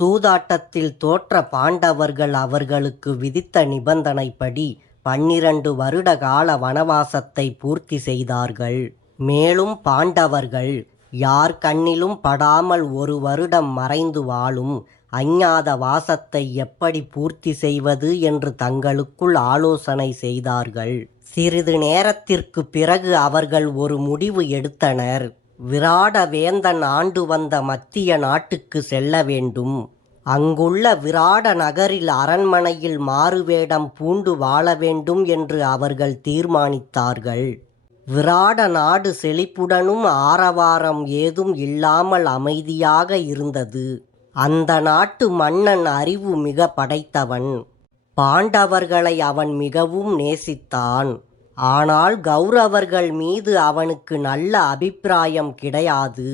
சூதாட்டத்தில் தோற்ற பாண்டவர்கள் அவர்களுக்கு விதித்த நிபந்தனைப்படி 12 வருட கால வனவாசத்தை பூர்த்தி செய்தார்கள். மேலும் பாண்டவர்கள் யார் கண்ணிலும் படாமல் 1 வருடம் மறைந்து வாழும் அஞ்ஞாத வாசத்தை எப்படி பூர்த்தி செய்வது என்று தங்களுக்குள் ஆலோசனை செய்தார்கள். சிறிது நேரத்திற்கு பிறகு அவர்கள் ஒரு முடிவு எடுத்தனர். விராட வேந்தன் ஆண்டு வந்த மத்திய நாட்டுக்கு செல்ல வேண்டும். அங்குள்ள விராட நகரில் அரண்மனையில் மாறுவேடம் பூண்டு வாழ வேண்டும் என்று அவர்கள் தீர்மானித்தார்கள். விராட நாடு செழிப்புடனும் ஆரவாரம் ஏதும் இல்லாமல் அமைதியாக இருந்தது. அந்த நாட்டு மன்னன் அறிவு மிக படைத்தவன். பாண்டவர்களை அவன் மிகவும் நேசித்தான். ஆனால் கௌரவர்கள் மீது அவனுக்கு நல்ல அபிப்பிராயம் கிடையாது.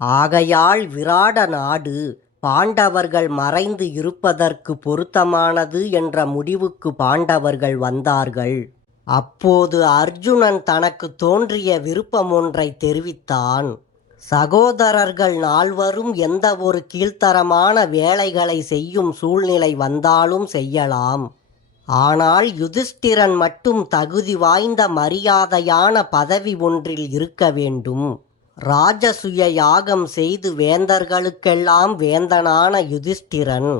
ஆகையால் விராட நாடு பாண்டவர்கள் மறைந்து இருப்பதற்கு பொருத்தமானது என்ற முடிவுக்கு பாண்டவர்கள் வந்தார்கள். அப்போது அர்ஜுனன் தனக்கு தோன்றிய விருப்பம் ஒன்றை தெரிவித்தான். சகோதரர்கள் நால்வரும் எந்த ஒரு கீழ்த்தரமான வேலைகளை செய்யும் சூழ்நிலை வந்தாலும் செய்யலாம். ஆனால் யுதிஷ்டிரன் மட்டும் தகுதி வாய்ந்த மரியாதையான பதவி ஒன்றில் இருக்க வேண்டும். ராஜசூய யாகம் செய்து வேந்தர்களுக்கெல்லாம் வேந்தனான யுதிஷ்டிரன்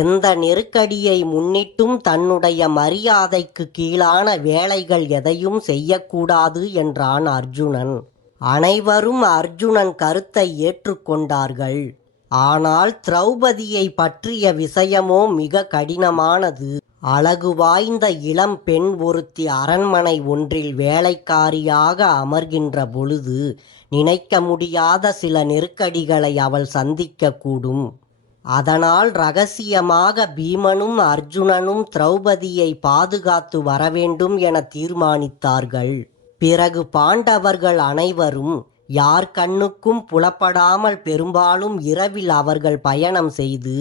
எந்த நெருக்கடியை முன்னிட்டும் தன்னுடைய மரியாதைக்கு கீழான வேலைகள் எதையும் செய்யக்கூடாது என்றான் அர்ஜுனன். அனைவரும் அர்ஜுனன் கருத்தை ஏற்றுக்கொண்டார்கள். ஆனால் திரௌபதியை பற்றிய விஷயமோ மிக கடினமானது. அழகு வாய்ந்த இளம் பெண் ஒருத்தி அரண்மனை ஒன்றில் வேலைக்காரியாக அமர்கின்ற பொழுது நினைக்க முடியாத சில நெருக்கடிகளை அவள் சந்திக்கக்கூடும். அதனால் இரகசியமாக பீமனும் அர்ஜுனனும் திரௌபதியை பாதுகாத்து வரவேண்டும் என தீர்மானித்தார்கள். பிறகு பாண்டவர்கள் அனைவரும் யார் கண்ணுக்கும் புலப்படாமல் பெரும்பாலும் இரவில் அவர்கள் பயணம் செய்து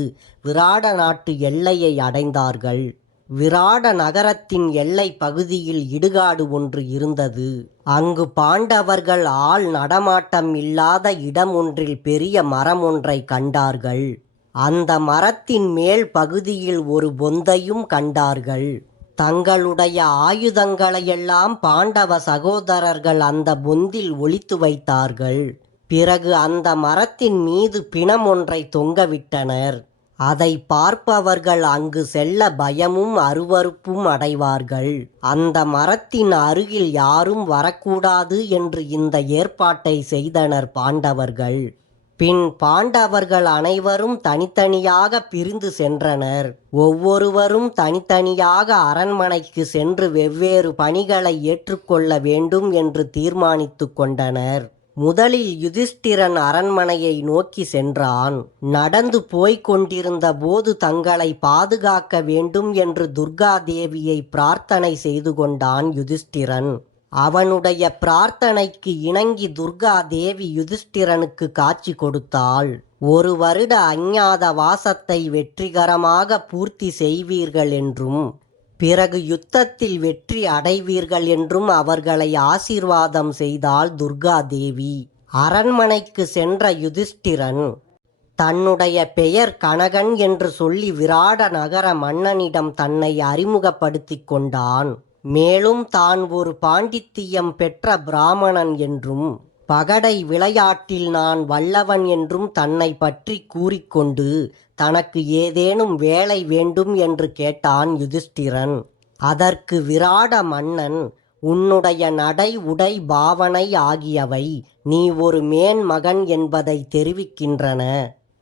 விராட நாட்டு எல்லையை அடைந்தார்கள். விராட நகரத்தின் எல்லை பகுதியில் இடுகாடு ஒன்று இருந்தது. அங்கு பாண்டவர்கள் ஆள் நடமாட்டம் இல்லாத இடம் ஒன்றில் பெரிய மரம் ஒன்றை கண்டார்கள். அந்த மரத்தின் மேல் பகுதியில் ஒரு பொந்தையும் கண்டார்கள். தங்களுடைய ஆயுதங்களையெல்லாம் பாண்டவ சகோதரர்கள் அந்த பொந்தில் ஒளித்து வைத்தார்கள். பிறகு அந்த மரத்தின் மீது பிணம் ஒன்றை தொங்கவிட்டனர். அதை பார்ப்பவர்கள் அங்கு செல்ல பயமும் அருவருப்பும் அடைவார்கள். அந்த மரத்தின் அருகில் யாரும் வரக்கூடாது என்று இந்த ஏற்பாட்டை செய்தனர் பாண்டவர்கள். பின் பாண்டவர்கள் அனைவரும் தனித்தனியாக பிரிந்து சென்றனர். ஒவ்வொருவரும் தனித்தனியாக அரண்மனைக்கு சென்று வெவ்வேறு பணிகளை ஏற்றுக்கொள்ள வேண்டும் என்று தீர்மானித்து கொண்டனர். முதலில் யுதிஷ்டிரன் அரண்மனையை நோக்கி சென்றான். நடந்து போய்க் கொண்டிருந்த போது தங்களை பாதுகாக்க வேண்டும் என்று துர்கா தேவியை பிரார்த்தனை செய்து கொண்டான் யுதிஷ்டிரன். அவனுடைய பிரார்த்தனைக்கு இணங்கி துர்கா தேவி யுதிஷ்டிரனுக்கு காட்சி கொடுத்தாள். 1 வருட அஞ்ஞாத வாசத்தை வெற்றிகரமாக பூர்த்தி செய்வீர்கள் என்றும் பிறகு யுத்தத்தில் வெற்றி அடைவீர்கள் என்றும் அவர்களை ஆசீர்வாதம் செய்தாள் துர்கா தேவி. அரண்மனைக்கு சென்ற யுதிஷ்டிரன் தன்னுடைய பெயர் கனகன் என்று சொல்லி விராட நகர மன்னனிடம் தன்னை அறிமுகப்படுத்தி கொண்டான். மேலும் தான் ஒரு பாண்டித்தியம் பெற்ற பிராமணன் என்றும் பகடை விளையாட்டில் நான் வல்லவன் என்றும் தன்னை பற்றி கூறிக்கொண்டு தனக்கு ஏதேனும் வேலை வேண்டும் என்று கேட்டான் யுதிஷ்டிரன். அதற்கு விராட மன்னன், உன்னுடைய நடை உடை பாவனை ஆகியவை நீ ஒரு மேன்மகன் என்பதை தெரிவிக்கின்றன.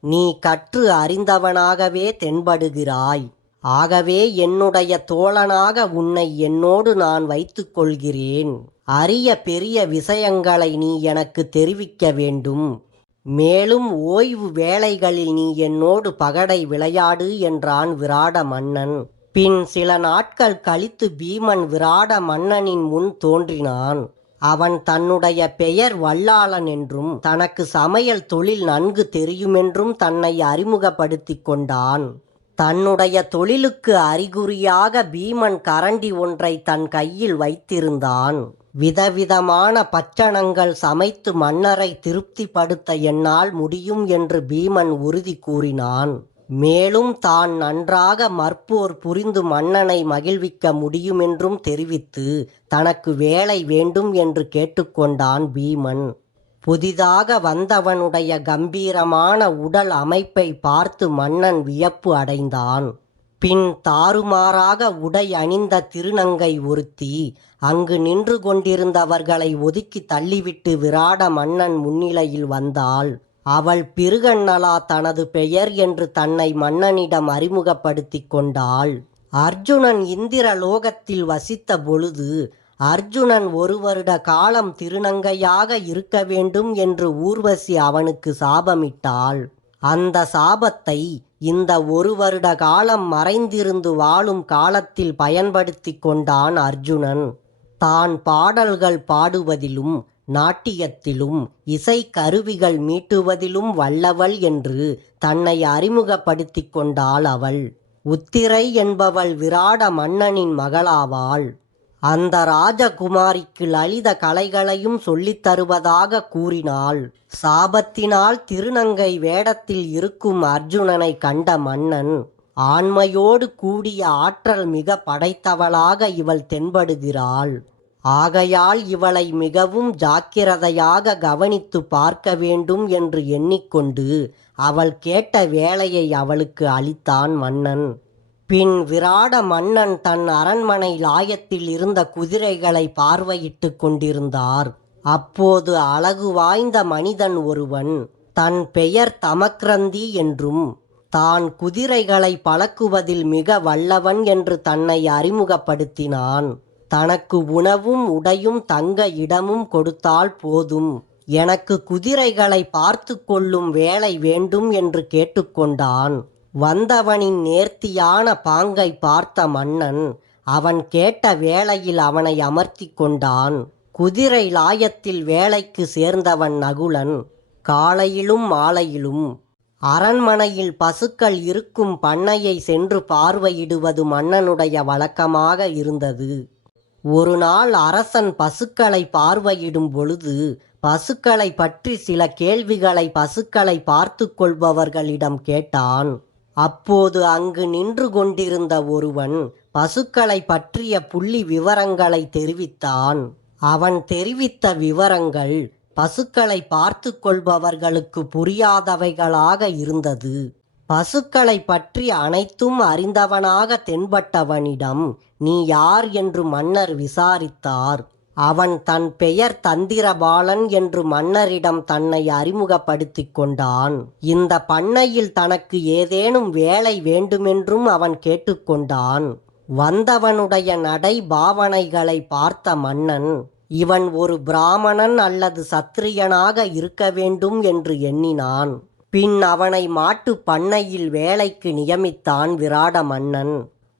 நீ கற்று அறிந்தவனாகவே தென்படுகிறாய். ஆகவே என்னுடைய தோழனாக உன்னை என்னோடு நான் வைத்துக் கொள்கிறேன். அரிய பெரிய விஷயங்களை நீ எனக்கு தெரிவிக்க வேண்டும். மேலும் ஓய்வு வேளைகளில் நீ என்னோடு பகடை விளையாடு என்றான் விராட மன்னன். பின் சில நாட்கள் கழித்து பீமன் விராட மன்னனின் முன் தோன்றினான். அவன் தன்னுடைய பெயர் வல்லாளன் என்றும் தனக்கு சமையல் தொழில் நன்கு தெரியுமென்றும் தன்னை அறிமுகப்படுத்தி கொண்டான். தன்னுடைய தொழிலுக்கு அறிகுறியாக பீமன் கரண்டி ஒன்றை தன் கையில் வைத்திருந்தான். விதவிதமான பட்சணங்கள் சமைத்து மன்னரை திருப்திப்படுத்த என்னால் முடியும் என்று பீமன் உறுதி கூறினான். மேலும் தான் நன்றாக மற்போர் புரிந்து மன்னனை மகிழ்விக்க முடியுமென்றும் தெரிவித்து தனக்கு வேலை வேண்டும் என்று கேட்டுக்கொண்டான் பீமன். புதிதாக வந்தவனுடைய கம்பீரமான உடல் அமைப்பை பார்த்து மன்னன் வியப்பு அடைந்தான். பின் தாறுமாறாக உடை அணிந்த திருநங்கை ஒருத்தி அங்கு நின்று கொண்டிருந்தவர்களை ஒதுக்கி தள்ளிவிட்டு விராட மன்னன் முன்னிலையில் வந்தாள். அவள் பிருகன்னலா தனது பெயர் என்று தன்னை மன்னனிடம் அறிமுகப்படுத்தி கொண்டாள். அர்ஜுனன் இந்திரலோகத்தில் வசித்த பொழுது அர்ஜுனன் 1 வருட காலம் திருநங்கையாக இருக்க வேண்டும் என்று ஊர்வசி அவனுக்கு சாபமிட்டாள். அந்த சாபத்தை இந்த 1 வருட காலம் மறைந்திருந்து வாழும் காலத்தில் பயன்படுத்தி கொண்டான் அர்ஜுனன். தான் பாடல்கள் பாடுவதிலும் நாட்டியத்திலும் இசை கருவிகள் மீட்டுவதிலும் வல்லவள் என்று தன்னை அறிமுகப்படுத்தி கொண்டாள் அவள். உத்திரை என்பவள் விராட மன்னனின் மகளாவாள். அந்த ராஜகுமாரிக்கு லலித கலைகளையும் சொல்லித் தருவதாக கூறினாள். சாபத்தினால் திருநங்கை வேடத்தில் இருக்கும் அர்ஜுனனை கண்ட மன்னன், ஆண்மையோடு கூடிய ஆற்றல் மிக படைத்தவளாக இவள் தென்படுகிறாள். ஆகையால் இவளை மிகவும் ஜாக்கிரதையாக கவனித்து பார்க்க வேண்டும் என்று எண்ணிக்கொண்டு அவள் கேட்ட வேலையை அவளுக்கு அளித்தான் மன்னன். பின் விராட மன்னன் தன் அரண்மனை லாயத்தில் இருந்த குதிரைகளை பார்வையிட்டு கொண்டிருந்தார். அப்போது அழகு வாய்ந்த மனிதன் ஒருவன், தன் பெயர் தமக்ரந்தி என்றும் தான் குதிரைகளை பழக்குவதில் மிக வல்லவன் என்று தன்னை அறிமுகப்படுத்தினான். தனக்கு உணவும் உடையும் தங்க இடமும் கொடுத்தால் போதும், எனக்கு குதிரைகளை பார்த்து கொள்ளும் வேலை வேண்டும் என்று கேட்டுக்கொண்டான். வந்தவனின் நேர்த்தியான பாங்கை பார்த்த மன்னன் அவன் கேட்ட வேளையில் அவனை அமர்த்தி கொண்டான். குதிரை லாயத்தில் வேலைக்கு சேர்ந்தவன் நகுலன். காலையிலும் மாலையிலும் அரண்மனையில் பசுக்கள் இருக்கும் பண்ணையை சென்று பார்வையிடுவது மன்னனுடைய வழக்கமாக இருந்தது. ஒரு நாள் அரசன் பசுக்களை பார்வையிடும் பொழுது பசுக்களை பற்றி சில கேள்விகளை பசுக்களை பார்த்து கொள்பவர்களிடம் கேட்டான். அப்போது அங்கு நின்று கொண்டிருந்த ஒருவன் பசுக்களை பற்றிய புள்ளி விவரங்களை தெரிவித்தான். அவன் தெரிவித்த விவரங்கள் பசுக்களை பார்த்து கொள்பவர்களுக்கு புரியாதவைகளாக இருந்தது. பசுக்களை பற்றி அனைத்தும் அறிந்தவனாக தென்பட்டவனிடம் நீ யார் என்று மன்னர் விசாரித்தார். அவன் தன் பெயர் தந்திரபாலன் என்று மன்னரிடம் தன்னை அறிமுகப்படுத்தி கொண்டான். இந்த பண்ணையில் தனக்கு ஏதேனும் வேலை வேண்டுமென்றும் அவன் கேட்டுக்கொண்டான். வந்தவனுடைய நடை பாவனைகளை பார்த்த மன்னன், இவன் ஒரு பிராமணன் அல்லது சத்திரியனாக இருக்க வேண்டும் என்று எண்ணினான். பின் அவனை மாட்டு பண்ணையில் வேலைக்கு நியமித்தான் விராட மன்னன்.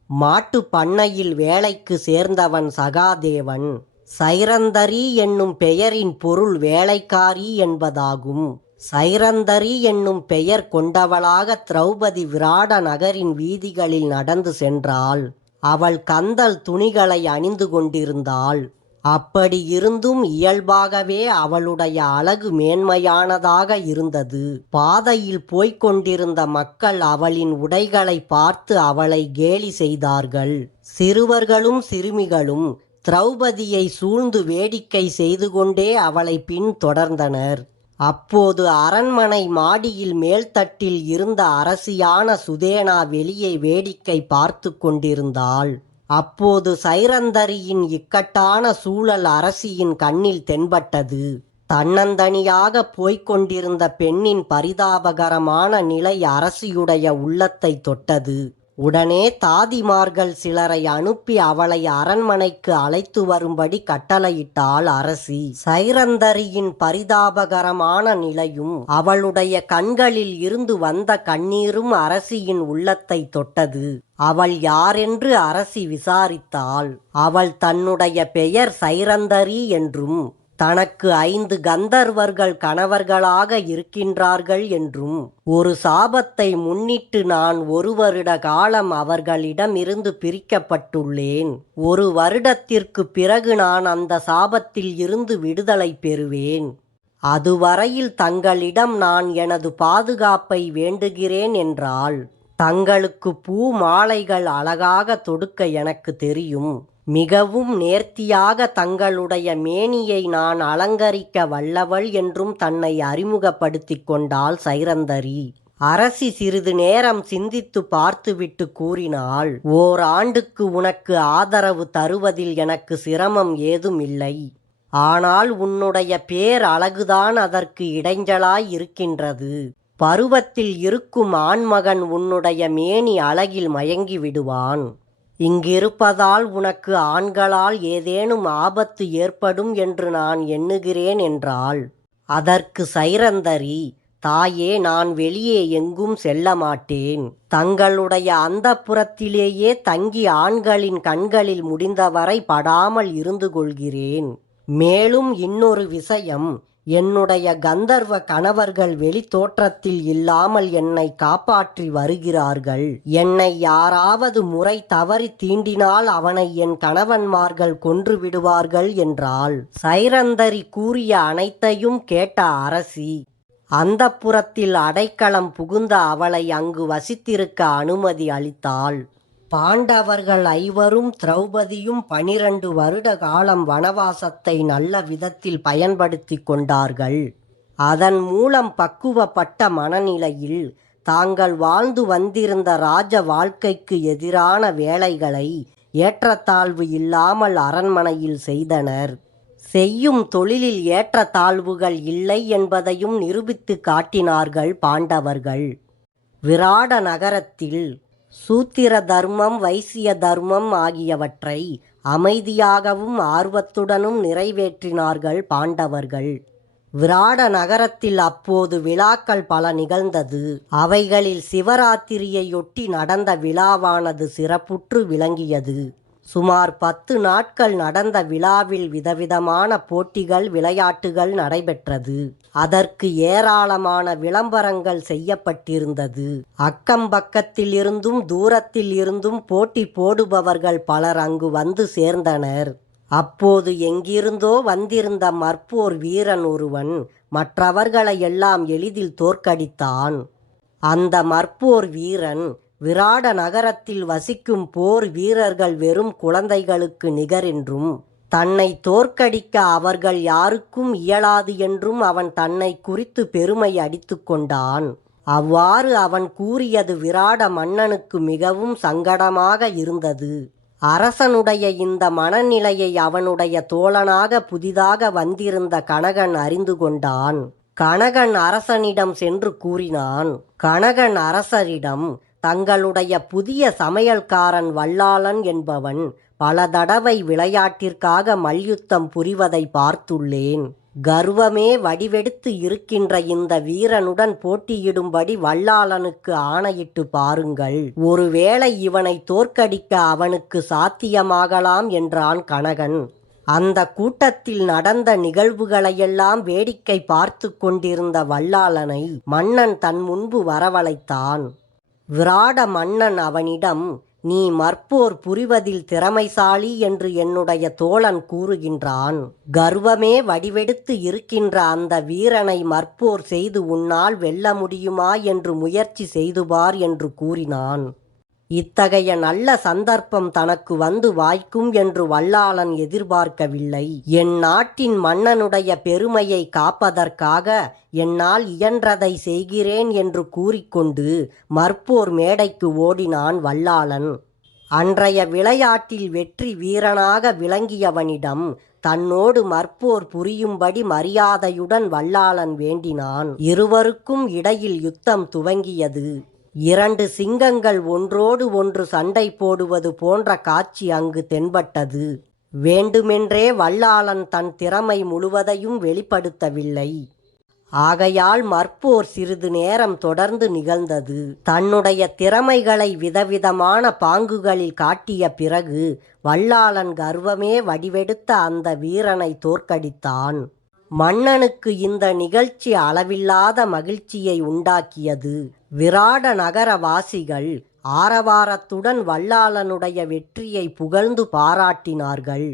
மாட்டு பண்ணையில் வேலைக்கு சேர்ந்தவன் சகாதேவன். சைரந்தரி என்னும் பெயரின் பொருள் வேலைக்காரி என்பதாகும். சைரந்தரி என்னும் பெயர் கொண்டவளாக திரௌபதி விராட நகரின் வீதிகளில் நடந்து சென்றாள். அவள் கந்தல் துணிகளை அணிந்து கொண்டிருந்தாள். அப்படி இருந்தும் இயல்பாகவே அவளுடைய அழகு மேன்மையானதாக இருந்தது. பாதையில் போய்க் கொண்டிருந்த மக்கள் அவளின் உடைகளை பார்த்து அவளை கேலி செய்தார்கள். சிறுவர்களும் சிறுமிகளும் திரௌபதியை சூழ்ந்து வேடிக்கை செய்து கொண்டே அவளை பின் தொடர்ந்தனர். அப்போது அரண்மனை மாடியில் மேல்தட்டில் இருந்த அரசியான சுதேனா வெளியே வேடிக்கை பார்த்து கொண்டிருந்தாள். அப்போது சைரந்தரியின் இக்கட்டான சூழல் அரசியின் கண்ணில் தென்பட்டது. தன்னந்தனியாக போய்க் கொண்டிருந்த பெண்ணின் பரிதாபகரமான நிலை அரசியுடைய உள்ளத்தை தொட்டது. உடனே தாதிமார்கள் சிலரை அனுப்பி அவளை அரண்மனைக்கு அழைத்து வரும்படி கட்டளையிட்டாள் அரசி. சைரந்தரியின் பரிதாபகரமான நிலையும் அவளுடைய கண்களில் இருந்து வந்த கண்ணீரும் அரசியின் உள்ளத்தை தொட்டது. அவள் யாரென்று அரசி விசாரித்தாள். அவள் தன்னுடைய பெயர் சைரந்தரி என்றும் தனக்கு 5 கந்தர்வர்கள் கணவர்களாக இருக்கின்றார்கள் என்றும் ஒரு சாபத்தை முன்னிட்டு நான் 1 வருட காலம் அவர்களிடமிருந்து பிரிக்கப்பட்டுள்ளேன். 1 வருடத்திற்கு பிறகு நான் அந்த சாபத்தில் இருந்து விடுதலை பெறுவேன். அதுவரையில் தங்களிடம் நான் எனது பாதுகாப்பை வேண்டுகிறேன் என்றாள். தங்களுக்கு பூ மாலைகள் அழகாக தொடுக்க எனக்கு தெரியும். மிகவும் நேர்த்தியாக தங்களுடைய மேனியை நான் அலங்கரிக்க வல்லவள் என்றும் தன்னை அறிமுகப்படுத்திக் கொண்டாள் சைரந்தரி. அரசி சிறிது நேரம் சிந்தித்து பார்த்துவிட்டு கூறினாள், ஓராண்டுக்கு உனக்கு ஆதரவு தருவதில் எனக்கு சிரமம் ஏதும் இல்லை. ஆனால் உன்னுடைய பேர் அழகுதான் அதற்கு இடைஞ்சலாய் இருக்கின்றது. பருவத்தில் இருக்கும் ஆண்மகன் உன்னுடைய மேனி அழகில் மயங்கி விடுவான். இங்கிருப்பதால் உனக்கு ஆண்களால் ஏதேனும் ஆபத்து ஏற்படும் என்று நான் எண்ணுகிறேன் என்றாள். அதற்கு சைரந்தரி, தாயே, நான் வெளியே எங்கும் செல்ல மாட்டேன். தங்களுடைய அந்தப்புரத்திலேயே தங்கி ஆண்களின் கண்களில் முடிந்தவரை படாமல் இருந்து கொள்கிறேன். மேலும் இன்னொரு விஷயம், என்னுடைய கந்தர்வ கணவர்கள் வெளி தோற்றத்தில் இல்லாமல் என்னை காப்பாற்றி வருகிறார்கள். என்னை யாராவது முறை தவறி தீண்டினால் அவனை என் கணவன்மார்கள் கொன்று விடுவார்கள் என்றாள். சைரந்தரி கூறிய அனைத்தையும் கேட்ட அரசி அந்தப்புரத்தில் அடைக்கலம் புகுந்த அவளை அங்கு வசித்திருக்க அனுமதி அளித்தாள். பாண்டவர்கள் 5வரும் திரௌபதியும் 12 வருட காலம் வனவாசத்தை நல்ல விதத்தில் பயன்படுத்தி கொண்டார்கள். அதன் மூலம் பக்குவப்பட்ட மனநிலையில் தாங்கள் வாழ்ந்து வந்திருந்த ராஜ வாழ்க்கைக்கு எதிரான வேலைகளை ஏற்றத்தாழ்வு இல்லாமல் அரண்மனையில் செய்தனர். செய்யும் தொழிலில் ஏற்றத்தாழ்வுகள் இல்லை என்பதையும் நிரூபித்து காட்டினார்கள் பாண்டவர்கள். விராட நகரத்தில் சூத்திர தர்மம், வைசிய தர்மம் ஆகியவற்றை அமைதியாகவும் ஆர்வத்துடனும் நிறைவேற்றினார்கள் பாண்டவர்கள். விராட நகரத்தில் அப்போது விழாக்கள் பல நிகழ்ந்தது. அவைகளில் சிவராத்திரியையொட்டி நடந்த விழாவானது சிறப்புற்று விளங்கியது. சுமார் 10 நாட்கள் நடந்த விழாவில் விதவிதமான போட்டிகள், விளையாட்டுகள் நடைபெற்றது. அதற்கு ஏராளமான விளம்பரங்கள் செய்யப்பட்டிருந்தது. அக்கம்பக்கத்தில் இருந்தும் தூரத்தில் இருந்தும் போட்டி போடுபவர்கள் பலர் அங்கு வந்து சேர்ந்தனர். அப்போது எங்கிருந்தோ வந்திருந்த மற்போர் வீரன் ஒருவன் மற்றவர்களை எல்லாம் எளிதில் தோற்கடித்தான். அந்த மற்போர் வீரன், விராட நகரத்தில் வசிக்கும் போர் வீரர்கள் வெறும் குழந்தைகளுக்கு நிகரென்றும், தன்னை தோற்கடிக்க அவர்கள் யாருக்கும் இயலாது என்றும் அவன் தன்னை குறித்து பெருமை அடித்து கொண்டான். அவ்வாறு அவன் கூறியது விராட மன்னனுக்கு மிகவும் சங்கடமாக இருந்தது. அரசனுடைய இந்த மனநிலையை அவனுடைய தோழனாக புதிதாக வந்திருந்த கனகன் அறிந்து கொண்டான். கனகன் அரசனிடம் சென்று கூறினான். கனகன் அரசரிடம், தங்களுடைய புதிய சமையல்காரன் வல்லாளன் என்பவன் பல தடவை விளையாட்டிற்காக மல்யுத்தம் புரிவதை பார்த்துள்ளேன். கர்வமே வடிவெடுத்து இருக்கின்ற இந்த வீரனுடன் போட்டியிடும்படி வல்லாளனுக்கு ஆணையிட்டு பாருங்கள். ஒருவேளை இவனை தோற்கடிக்க அவனுக்கு சாத்தியமாகலாம் என்றான் கனகன். அந்த கூட்டத்தில் நடந்த நிகழ்வுகளையெல்லாம் வேடிக்கை பார்த்து கொண்டிருந்த வல்லாளனை மன்னன் தன் முன்பு வரவழைத்தான். விராட மன்னன் அவனிடம், நீ மற்போர் புரிவதில் திறமைசாலி என்று என்னுடைய தோழன் கூறுகின்றான். கர்வமே வடிவெடுத்து இருக்கின்ற அந்த வீரனை மற்போர் செய்து உன்னால் வெல்ல முடியுமா என்று முயற்சி செய்து பார் என்று கூறினான். இத்தகைய நல்ல சந்தர்ப்பம் தனக்கு வந்து வாய்க்கும் என்று வல்லாளன் எதிர்பார்க்கவில்லை. என் நாட்டின் மன்னனுடைய பெருமையை காப்பதற்காக என்னால் இயன்றதை செய்கிறேன் என்று கூறிக்கொண்டு மற்போர் மேடைக்கு ஓடினான் வல்லாளன். அன்றைய விளையாட்டில் வெற்றி வீரனாக விளங்கியவனிடம் தன்னோடு மற்போர் புரியும்படி மரியாதையுடன் வல்லாளன் வேண்டினான். இருவருக்கும் இடையில் யுத்தம் துவங்கியது. 2 சிங்கங்கள் ஒன்றோடு ஒன்று சண்டை போடுவது போன்ற காட்சி அங்கு தென்பட்டது. வேண்டுமென்றே வல்லாளன் தன் திறமை முழுவதையும் வெளிப்படுத்தவில்லை. ஆகையால் மற்போர் சிறிது நேரம் தொடர்ந்து நிகழ்ந்தது. தன்னுடைய திறமைகளை விதவிதமான பாங்குகளில் காட்டிய பிறகு வல்லாளன் கர்வமே வடிவெடுத்த அந்த வீரனை தோற்கடித்தான். மன்னனுக்கு இந்த நிகழ்ச்சி அளவில்லாத மகிழ்ச்சியை உண்டாக்கியது. விராட நகரவாசிகள் ஆரவாரத்துடன் வல்லாளனுடைய வெற்றியை புகழ்ந்து பாராட்டினார்கள்.